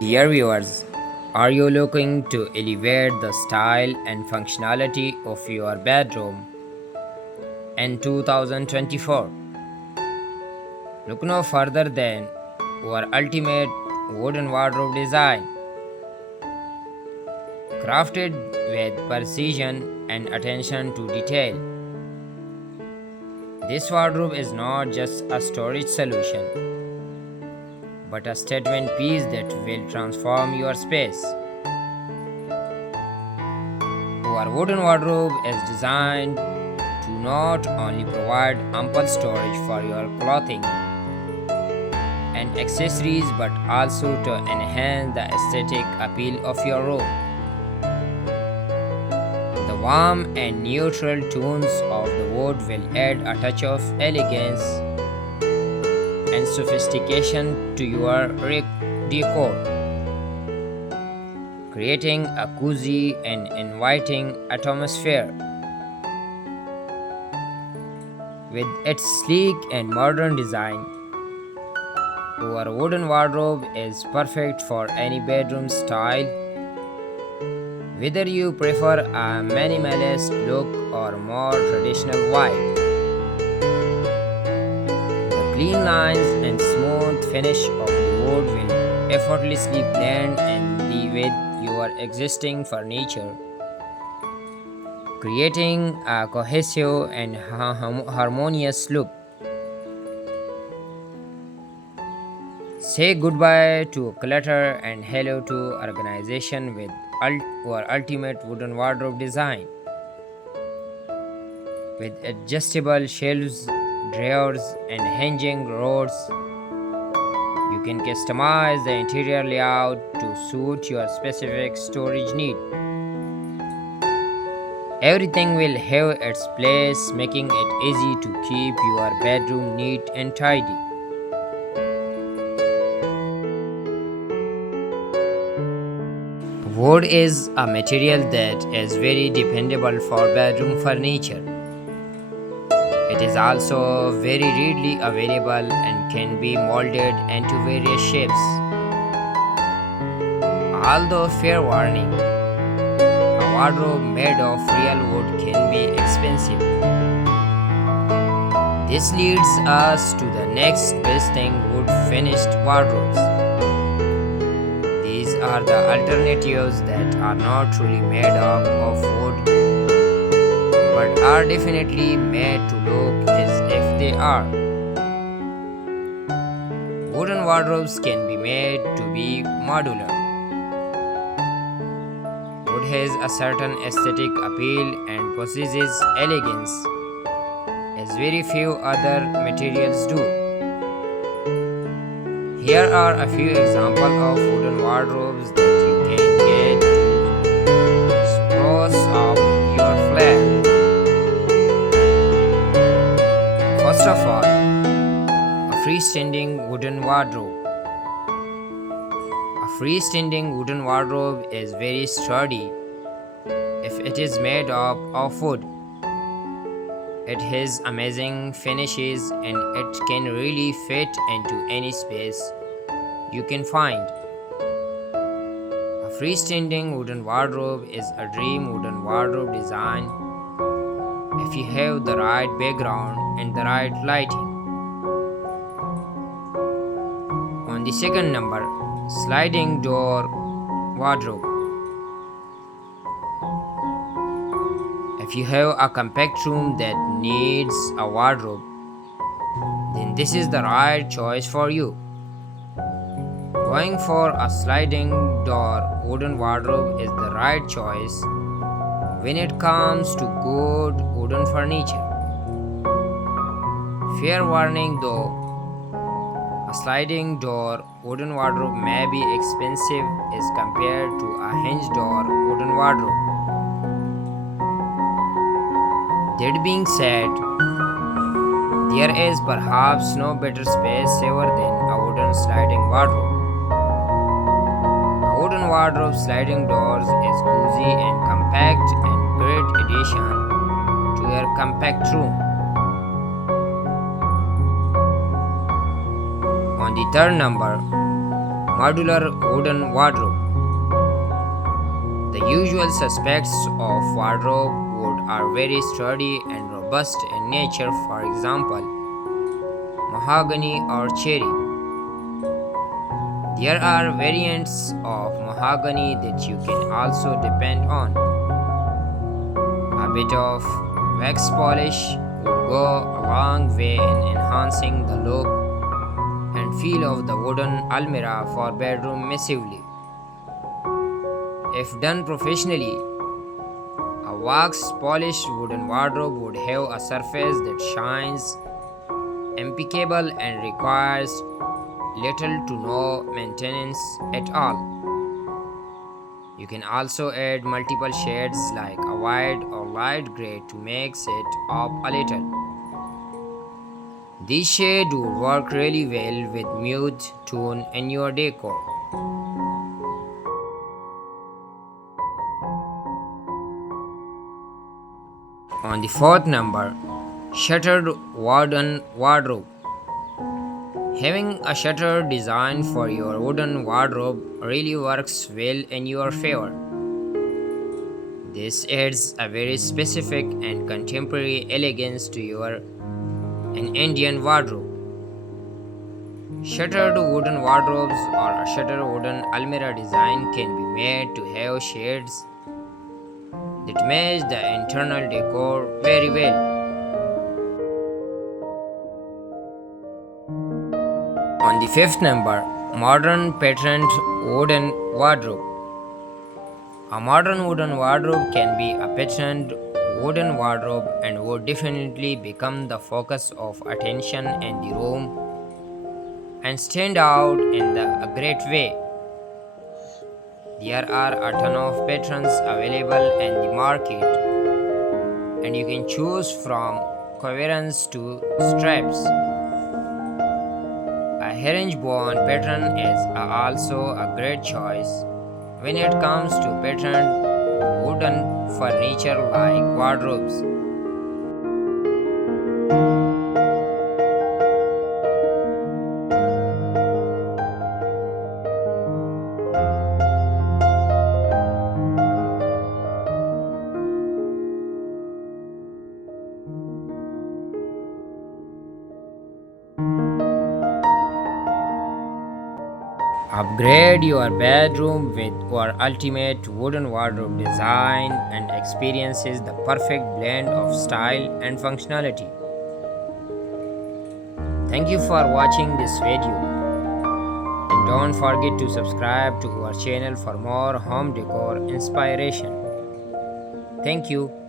Dear viewers, are you looking to elevate the style and functionality of your bedroom in 2024? Look no further than our ultimate wooden wardrobe design, crafted with precision and attention to detail. This wardrobe is not just a storage solution, but a statement piece that will transform your space. Our wooden wardrobe is designed to not only provide ample storage for your clothing and accessories but also to enhance the aesthetic appeal of your room. The warm and neutral tones of the wood will add a touch of elegance and sophistication to your decor, creating a cozy and inviting atmosphere. With its sleek and modern design, our wooden wardrobe is perfect for any bedroom style. Whether you prefer a minimalist look or more traditional vibe, the clean lines and smooth finish of the wood will effortlessly blend with your existing furniture, creating a cohesive and harmonious look. Say goodbye to clutter and hello to organization with our ultimate wooden wardrobe design. With adjustable shelves, drawers, and hinging drawers, you can customize the interior layout to suit your specific storage need. Everything will have its place, making it easy to keep your bedroom neat and tidy. Wood is a material that is very dependable for bedroom furniture. It is also very readily available and can be molded into various shapes. Although fair warning, a wardrobe made of real wood can be expensive. This leads us to the next best thing, wood finished wardrobes. These are the alternatives that are not truly made up of wood but are definitely made to look as if they are. Wooden wardrobes can be made to be modular. Wood has a certain aesthetic appeal and possesses elegance as very few other materials do. Here are a few examples of wooden wardrobes that you can get to spruce up your flat. First of all, a freestanding wooden wardrobe. A freestanding wooden wardrobe is very sturdy if it is made up of wood. It has amazing finishes and it can really fit into any space you can find. A freestanding wooden wardrobe is a dream wooden wardrobe design if you have the right background and the right lighting. On the second number, sliding door wardrobe. If you have a compact room that needs a wardrobe, then this is the right choice for you. Going for a sliding door wooden wardrobe is the right choice when it comes to good wooden furniture. Fair warning though, a sliding door wooden wardrobe may be expensive as compared to a hinged door wooden wardrobe. That being said, there is perhaps no better space saver than a wooden sliding wardrobe. A wooden wardrobe sliding doors is cozy and compact and great addition to your compact room. On the third number, Modular wooden wardrobe. The usual suspects of wardrobe wood are very sturdy and robust in nature, for example, mahogany or cherry. There are variants of mahogany that you can also depend on. A bit of wax polish would go a long way in enhancing the look and feel of the wooden almirah for bedroom massively. If done professionally, a wax polished wooden wardrobe would have a surface that shines impeccable and requires little to no maintenance at all. You can also add multiple shades like a white or light gray to mix it up a little. This shade would work really well with mute tone in your decor. On the fourth number, shuttered wooden wardrobe. Having a shutter design for your wooden wardrobe really works well in your favor. This adds a very specific and contemporary elegance to your an Indian wardrobe. Shuttered wooden wardrobes or a shuttered wooden almirah design can be made to have shades that match the internal decor very well. On the fifth number, modern patterned wooden wardrobe. A modern wooden wardrobe can be a patterned wooden wardrobe and would definitely become the focus of attention in the room and stand out in a great way. There are a ton of patterns available in the market, and you can choose from coverings to straps. A herringbone pattern is also a great choice when it comes to patterned wooden furniture like wardrobes. Upgrade your bedroom with our ultimate wooden wardrobe design and experiences the perfect blend of style and functionality. Thank you for watching this video, and don't forget to subscribe to our channel for more home decor inspiration. Thank you.